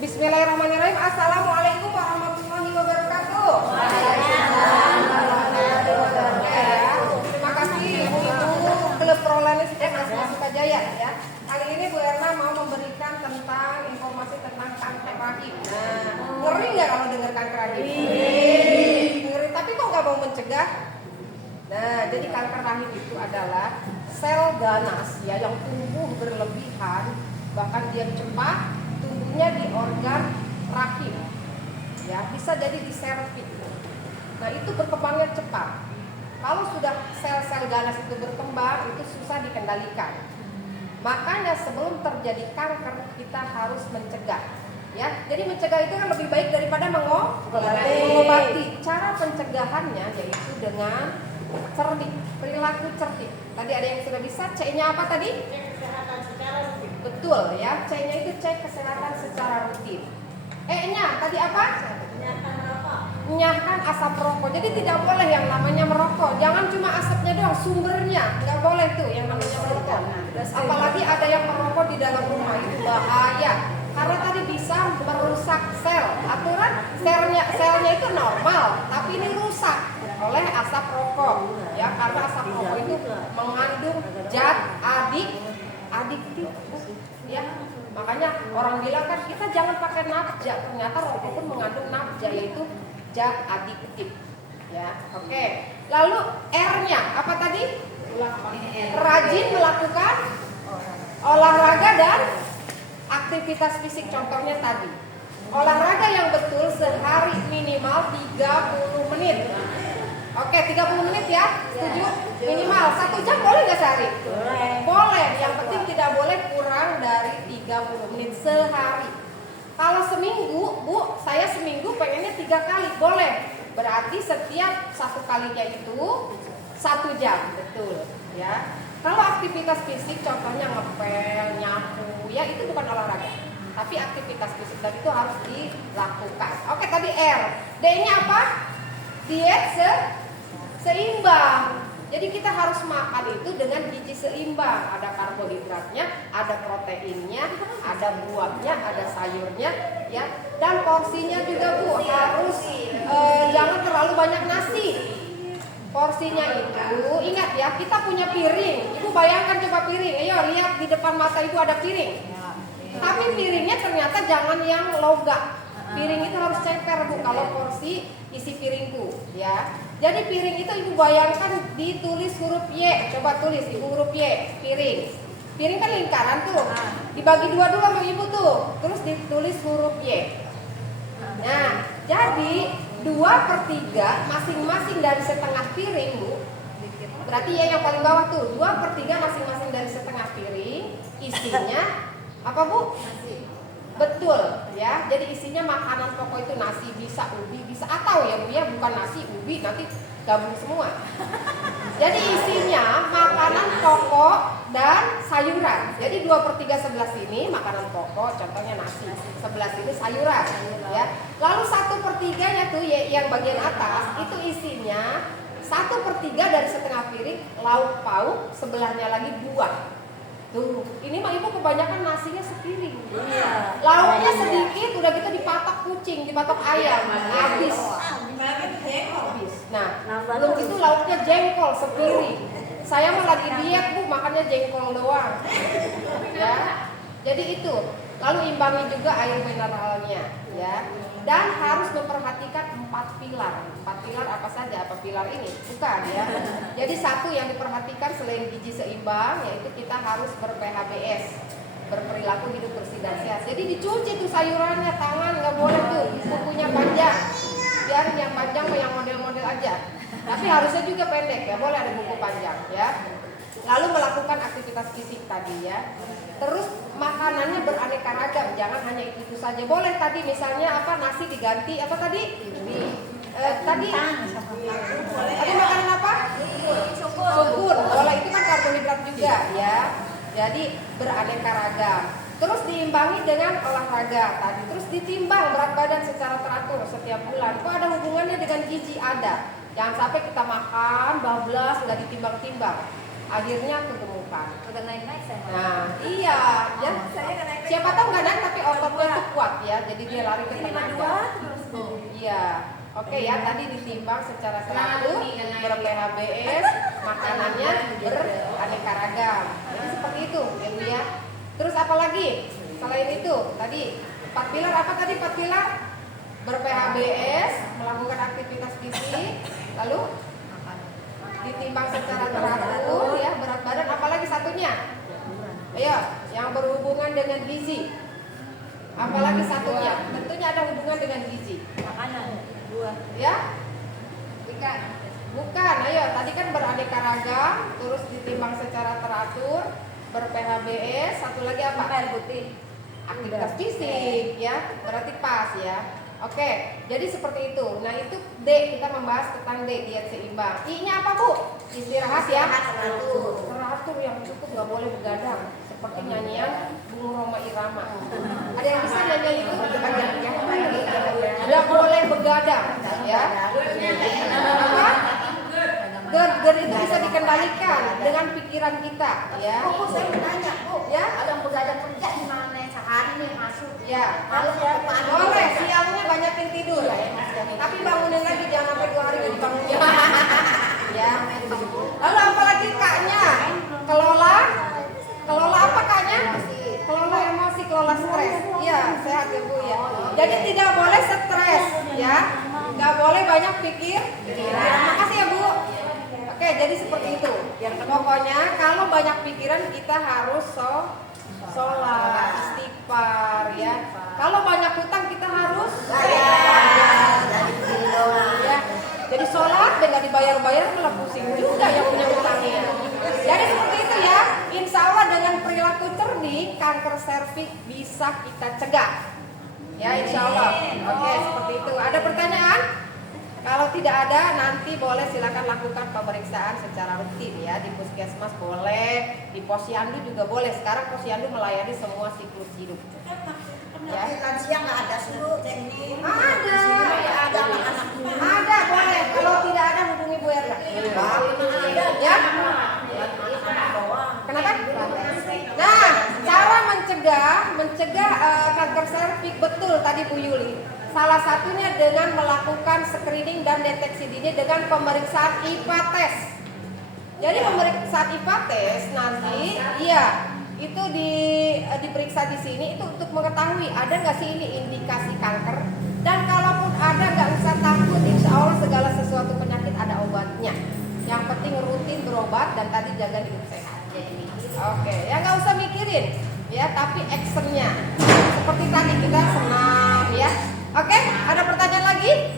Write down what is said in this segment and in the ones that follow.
Bismillahirrahmanirrahim. Assalamualaikum warahmatullahi wabarakatuh. Terima kasih Ibu-ibu Klub Prolanis Asma Sukajaya ya. Kali ini Bu Erna mau memberikan tentang informasi tentang kanker rahim. Nah, ngeri nggak kalau dengar kanker rahim? Ngeri, tapi kok nggak mau mencegah? Nah, jadi kanker rahim itu adalah sel ganas ya yang tumbuh berlebihan, bahkan dia cepat tumbuhnya di organ rahim. Ya, bisa jadi di serviks. Nah, itu berkembangnya cepat. Kalau sudah sel-sel ganas itu berkembang, itu susah dikendalikan. Makanya sebelum terjadi kanker kita harus mencegah. Ya, jadi mencegah itu kan lebih baik daripada mengobati. Cara pencegahannya yaitu dengan cerdik, perilaku cerdik. Tadi ada yang sudah bisa, C-nya apa tadi? Cek kesehatan secara rutin. Betul ya, C-nya itu cek kesehatan secara rutin. E-nya tadi apa? Menyatakan merokok. Menyahkan asap rokok. Jadi tidak boleh yang namanya merokok. Jangan cuma asapnya doang, sumbernya nggak boleh tuh yang namanya merokok. Apalagi ada yang merokok di dalam rumah, itu bahaya. Karena tadi bisa merusak sel. Aturan selnya itu normal, tapi ini rusak oleh asap rokok. Ya, karena asap rokok itu mengandung zat adiktif. Ya, makanya orang bilang kan kita jangan pakai nafza. Ternyata rokok pun mengandung nafza, yaitu zat adiktif. Ya, oke. Lalu R-nya apa tadi? Rajin melakukan olahraga dan aktivitas fisik. Contohnya tadi, olahraga yang betul sehari minimal 30 menit. Oke, 30 menit ya, setuju? Minimal 1 jam boleh nggak sehari? Boleh, yang penting tidak boleh kurang dari 30 menit sehari. Kalau seminggu, Bu, saya seminggu pengennya 3 kali, boleh. Berarti setiap 1 kalinya itu 1 jam, betul ya. Kalau aktivitas fisik contohnya ngepel, nyapu, ya itu bukan olahraga. Tapi aktivitas fisik dan itu harus dilakukan. Oke, tadi R. D-nya apa? Diet seimbang. Jadi kita harus makan itu dengan gizi seimbang. Ada karbohidratnya, ada proteinnya, ada buahnya, ada sayurnya, ya. Dan porsinya juga Bu harus jangan terlalu banyak nasi. Porsinya itu ingat ya, kita punya piring. Ibu bayangkan coba piring. Ayo lihat di depan mata Ibu ada piring. Tapi piringnya ternyata jangan yang logak. Piring itu harus ceper Bu kalau porsi isi piringku, ya. Jadi piring itu Ibu bayangkan ditulis huruf Y. Coba tulis Ibu huruf Y, piring. Piring kan lingkaran tuh. Dibagi dua dulu sama Ibu tuh. Terus ditulis huruf Y. Nah, jadi 2/3 masing-masing dari setengah piring Bu. Berarti ya yang paling bawah tuh 2/3 masing-masing dari setengah piring. Isinya apa Bu? Nasi. Betul ya, jadi isinya makanan pokok itu nasi, bisa ubi, bisa atau ya Bu ya, bukan nasi, ubi, nanti gabung semua. Jadi isinya makanan pokok dan sayuran. Jadi 2/3 sebelah sini makanan pokok, contohnya nasi, sebelah sini sayuran ya. Lalu 1/3-nya tuh yang bagian atas itu isinya 1/3 dari setengah piring lauk pauk, sebelahnya lagi buah. Tuh, ini mah Ibu kebanyakan nasinya sepiring. Iya. Lauknya sedikit, udah gitu dipatok kucing, dipatok ayam, habis. Habis. Nah, belum itu lauknya jengkol sepiring. Saya mau lagi diet Bu, makannya jengkol doang. Ya. Jadi itu. Lalu imbangi juga air mineralnya, ya. Dan harus memperhatikan 4 pilar. 4 pilar apa saja? Apa pilar ini? Bukan ya. Jadi satu yang diperhatikan selain gizi seimbang, yaitu kita harus ber-PHBS, berperilaku hidup bersih dan sehat. Jadi dicuci tuh sayurannya, tangan nggak boleh tuh, kukunya panjang. Biarin yang panjang yang model-model aja. Tapi harusnya juga pendek ya, boleh ada buku panjang ya. Lalu melakukan aktivitas fisik tadi ya. Terus makanannya beraneka ragam, jangan hanya itu saja. Boleh tadi misalnya apa, nasi diganti apa tadi? Tadi makanan apa? Subur. Boleh, itu kan karbohidrat juga ya. Jadi beraneka ragam. Terus diimbangi dengan olahraga tadi. Terus ditimbang berat badan secara teratur setiap bulan. Kok ada hubungannya dengan gizi? Ada. Jangan sampai kita makan bablas nggak ditimbang-timbang. Akhirnya kegemukan. depan. Udah naik-naik saya. Nah, iya, ya. Saya nggak naik-naik. Siapa tahu nggak naik tapi ototnya tuh kuat ya, jadi dia lari ke tenaga. Terus. Iya, oke ya. Tadi ditimbang secara teratur, ber-PHBS, makanannya beraneka ragam. Jadi seperti itu, ya Bu ya. Terus apa lagi? Selain itu, tadi 4 pilar apa tadi 4 pilar? Ber-PHBS, melakukan aktivitas fisik, lalu ditimbang secara teratur ya, berat badan. Apalagi satunya? Ayo, yang berhubungan dengan gizi. Apalagi satunya? Tentunya ada hubungan dengan gizi. Makanan, buah. Ya? Ikan. Bukan, ayo tadi kan beraneka ragam, terus ditimbang secara teratur, ber-PHBS, satu lagi apa? Air putih. Aktivitas fisik ya, berarti pas ya. Oke, jadi seperti itu. Nah itu D, kita membahas tentang D, diet seimbang. I-nya apa Bu? Istirahat ya. Teratur yang cukup, nggak boleh begadang. Seperti nyanyian Bung Roma Irama. Ada yang bisa nyanyi itu? Nggak boleh begadang ya. Apa? GERD itu bisa dikendalikan dengan pikiran kita ya. Bu, saya mau nanya, Bu. Ya? Ada yang begadang kerja di mana sehari nih masuk? Ya, Malam ya, Pak. boleh, siangnya banyakin tidur. Tapi bangunin lagi, jangan sampai 2 hari nggak dibangunin. Ya. Lalu apalagi kaknya? Kelola apa kaknya? Kelola emosi, kelola stres. Iya, sehat ya Bu ya. Jadi tidak boleh stres ya. Nggak boleh banyak pikir. Makasih ya Bu. Oke, jadi seperti itu. Pokoknya kalau banyak pikiran kita harus sholat, istighfar ya. Kalau banyak hutang kita harus ya. Jadi sholat dan nggak dibayar-bayar malah pusing juga yang punya hutangnya. Jadi seperti itu ya. Insya Allah dengan perilaku cerdik kanker serviks bisa kita cegah. Ya insya Allah. Oke seperti itu. Ada pertanyaan? Kalau tidak ada, nanti boleh silakan lakukan pemeriksaan secara rutin ya di puskesmas boleh, di posyandu juga boleh. Sekarang posyandu melayani semua siklus hidup. Ya. Lansia nggak ada dulu ini. Ada. Ada anak-anak. Ada boleh. Kalau tidak ada hubungi Bu Erla. Ya. Kenapa? Nah, cara mencegah kanker serviks betul tadi Bu Yuli. Salah satunya dengan melakukan screening dan deteksi dini dengan pemeriksaan IPA tes. Jadi pemeriksaan IPA tes nanti, iya, itu diperiksa di sini itu untuk mengetahui ada nggak sih ini indikasi kanker. Dan kalaupun ada nggak usah takut, insya Allah segala sesuatu penyakit ada obatnya. Yang penting rutin berobat dan tadi jaga hidup sehat. Oke, ya nggak usah mikirin, ya, tapi actionnya seperti tadi kita senam, ya. Oke, ada pertanyaan lagi?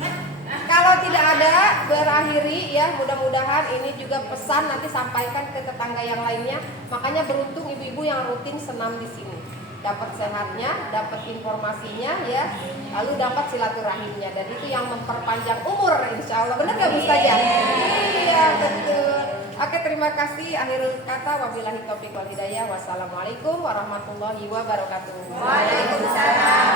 Kalau tidak ada, berakhiri ya. Mudah-mudahan ini juga pesan nanti sampaikan ke tetangga yang lainnya. Makanya beruntung ibu-ibu yang rutin senam di sini. Dapat sehatnya, dapat informasinya ya. Lalu dapat silaturahimnya dan itu yang memperpanjang umur insya Allah. Benar nggak Bu Ustazah? Iya betul. Oke, terima kasih. Akhirul kata wabillahi taufiq wal hidayah. Wassalamualaikum warahmatullahi wabarakatuh. Waalaikumsalam.